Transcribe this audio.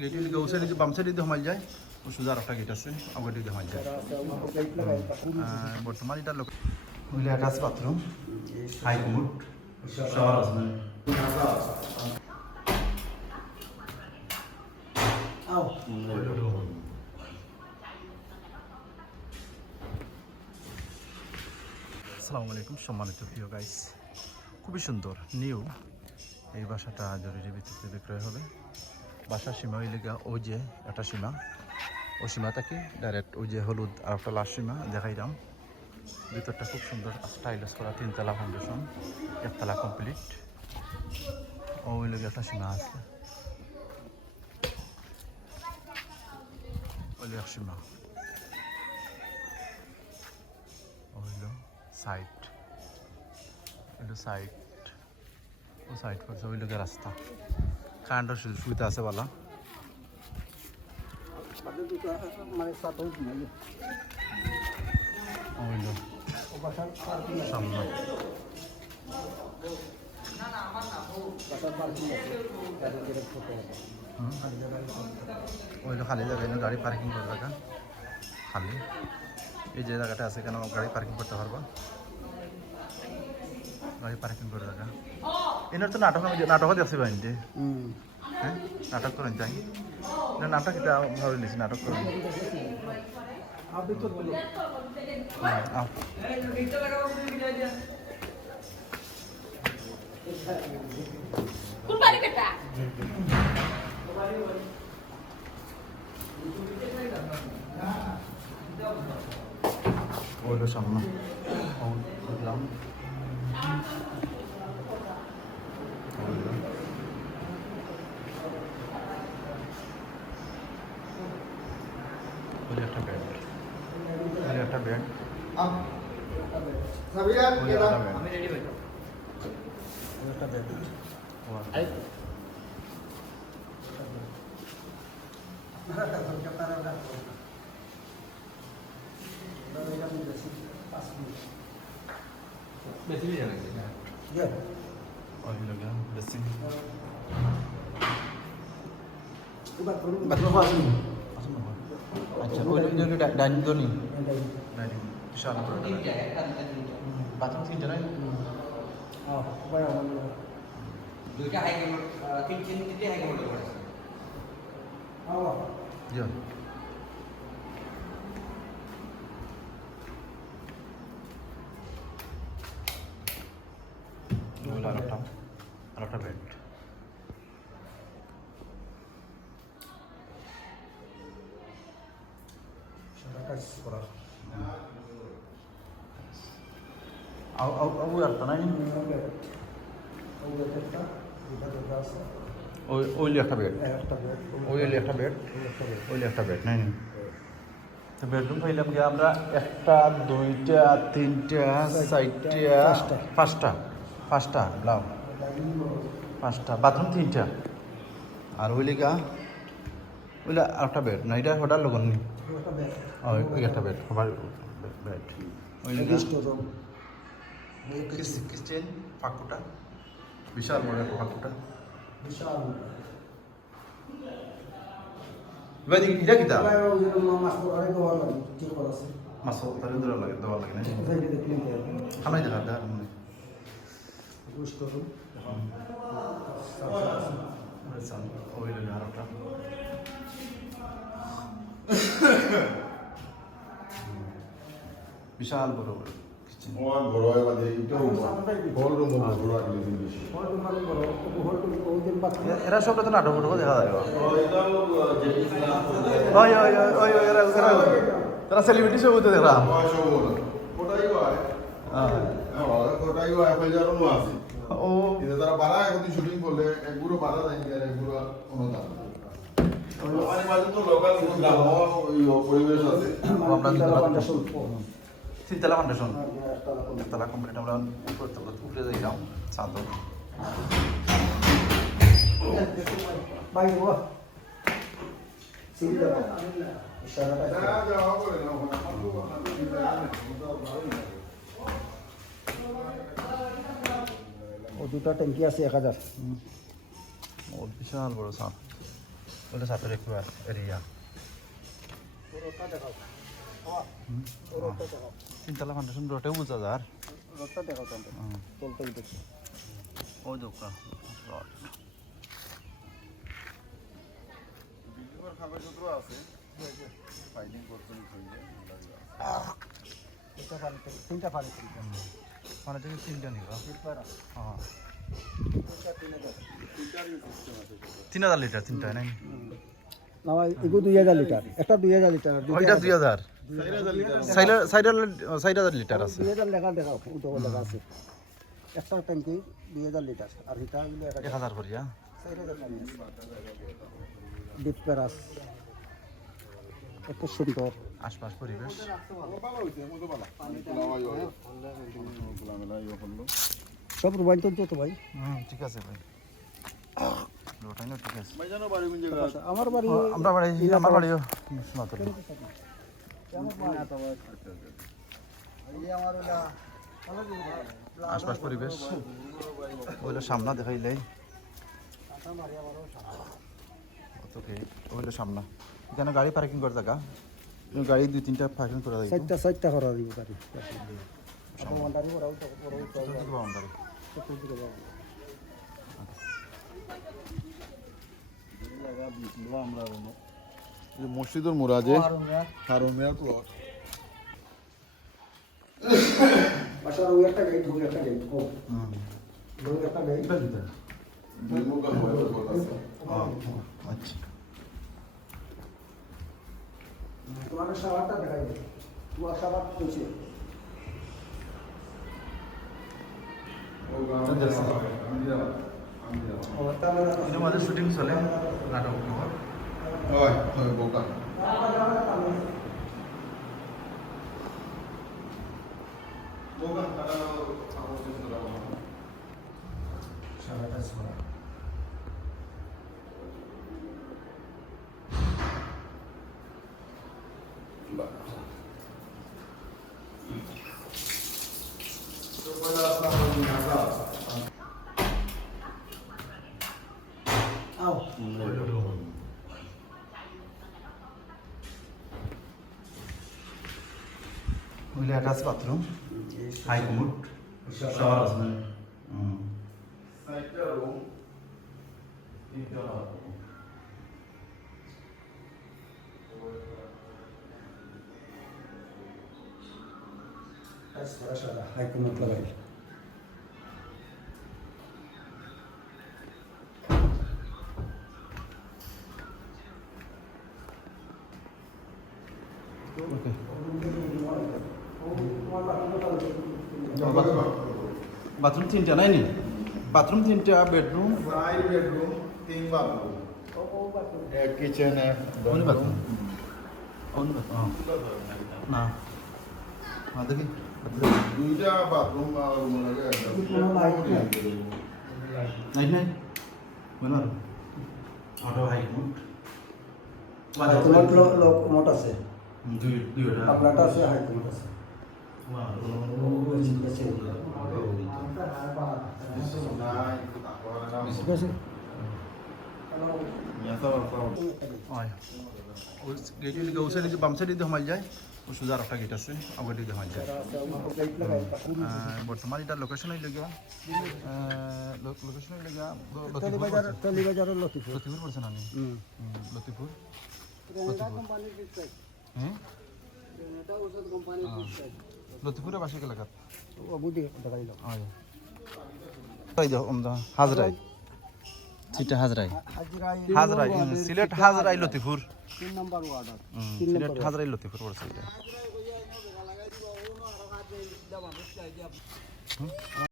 Gate লিগে ওই সাইডে বাম সাইডে দিয়ে হামাল যায় ও সোজা একটা গেট আছে আগে দিয়ে হামাল যায় বর্তমান এটা লোক ওইলে attach bathroom high commode shower আছে আসসালামু আলাইকুম সম্মানিত প্রিয় গাইস, খুবই সুন্দর নিউ এই বাসাটা জরুরি ভিত্তিতে বিক্রয় হবে। বাসার সীমা ওই লেগা ওই যে একটা সীমা, ওই সীমা থেকে ডাইরেক্ট ওই যে হলুদ আর একটা লাস্ট সীমা দেখাইলাম। ভিতরটা খুব সুন্দর স্টাইলিশ করা, 3 তলা ফাউন্ডেশন, 1 তলা কমপ্লিট। ওই লেগে একটা সীমা আছে, ওই এক সীমা হইল সাইড, হইল সাইড ও সাইড করছে ওই লোকের রাস্তা কারেন্টের সুবিধা আছে বলা। হইল সামনে ওইলো খালি জায়গা, গাড়ি পার্কিং করার জায়গা খালি। এই যে জায়গাটা আছে কেন গাড়ি পার্কিং করতে পারবা, গাড়ি পার্কিং করে জায়গা। এনার তো নাটকও দেখছি বাইন্দে, হ্যাঁ নাটক করেন চাই না, নাটক এটা ভাবে নিয়েছি, নাটক করেন ওইলো সামনে বুঝলাম। একটা বেড, একটা বেড, আচ্ছা ওই ডাইনিং তো নেই, ডাইনিং বিশাল বাথরুম 3টা নাই, দুইটা হাই কমোড, তিনটে হাই কমোড আছে। জি আরেকটা বেড, ওইলি একটা বেড, ওইলি একটা বেড, ওইলি একটা বেড নাই নি। তো বেডরুম পাইলাম গিয়ে আমরা 1টা 2টা 3টা 4টা 5টা লাভ 5টা বাথরুম 3টা আর ওইলি গা ওইলা একটা বেড না, এটা হোটাল লগন নি ওই একটা বেড সবার বেড, ওইলি কিচেন ফাঁকুটা বিশাল বড় একটা ফাঁকুটা বিশাল। এবার এটা কিতা মাছ তাহলে দেওয়া লাগে না খানাই দেখা দেয় ওই আরেকটা বিশাল বড় বড় কিচেন, এরা সব তো নাটক দেখা যায়, তারা সেলিব্রিটি সব হতে দেখা ও তারা বাড়া এখন শুটিং করলে একগুলো বাড়া যায় একগুলো অনুদান লোকাল পরিবেশ আছে। 3 তলা ফাউন্ডেশন, 1 তলা কমপ্লিট, আমরা উপরে যাইলাম ছাদ ও দুটা ট্যাঙ্কি আছে 1000, বিশাল বড় ছাদ। বলে সাতের একটু এরিয়া রোডটা দেখাও রোডটা দেখাও তিনতলা ফাউন্ডেশন রোডেও বোঝা যায় রোডটা দেখাও তাহলে চলতে দেখো ওই দোকান রড বিজুর খাবার সূত্র আছে ফাইটিং করতে হইছে এটা পানি তিনটা পানি মানে থেকে তিনটা নিবা তিনটা হ্যাঁ তিনটা 3000 লিটার তিনটা নাই না ভাই এগো 2000 লিটার একটা 2000 লিটার ওইটা 2000 6000 লিটার আছে 2000 লেখা দেখাও উঠো লেখা আছে একটা ট্যাঙ্কি 2000 লিটার আর এটা হইলো 1000 করিয়া 4000 ডিপ প্যারাস এত সুন্দর আশপাশ পরিবেশ ভালো হইছে মতো ভালো খোলা ভাই খোলা মেলা ইয়ে করলো সব রুবাইন তো ভাই ঠিক আছে ভাই রোটাই না ঠিক আছে ভাই জানো বাড়ি কোন জায়গা আমার বাড়ি আমরা বাড়ি আমার বাড়িও শোনাতে আশপাশ পরিবেশ ওইলো সামনা দেখাইলেই ওকে ওইলো সামনা এখানে গাড়ি পার্কিং করার জায়গা গাড়ি 2-3টা পার্কিং করা যায় সাইডটা করা দিব গাড়ি বাউন্ডারি করাও তো বাউন্ডারি মসজিদের মুরাজে হারুমিয়া তো বাসার ওই একটা গেট ওই একটা গেট ও ওই একটা গেট বিমুখা হয়ে কথা আছে আচ্ছা তোমার সাবারটা দেখাই দে তোমার সাবার কইছে এর মধ্যে শুটিং চলে নাটক হয় হয় বোকা বোকা তারা সামনে ধরা সাবারটা ছড়া আও ওইলে attach bathroom high commode shower আছে সাইডটা রুম সাদা হাই কমোড লাগাই ওকে বাথরুম তিনটা নাই নি বাথরুম তিনটা বেডরুম साइड बेडरूम 3 बाथरूम एक किचन है কোন বাথরুম কোন বাথরুম না হ্যাঁ দেখি দুইটা বাথরুম আর রুম লাগে একটা নাই নাই বলো অটো হাই কমোড তোমার লোক মোট আছে দুইটা আপনারটা আছে হাই কমোড আছে হয় ওই গেটের দিকে ওই সাইডে বাম সাইডে দিয়ে মাল যায় ও সোজা একটা গেট আছে আগে দিকে মাল যায় বর্তমান এটা লোকেশন হইল গিয়া লোকেশন হইল গিয়া টলিবাজারের লতিফুর লতিপুর পড়ছে না লতিপুর হ্যাঁ লতিপুরের পাশে এলাকাত বুঝি দেখাই দাও হাজরাই সিটা হাজরাই হাজরাই হাজরাই সিলেট হাজরাই লতিপুর 3 নাম্বার ওয়ার্ড সিলেট হাজরাই লতিপুর পড়ছে এটা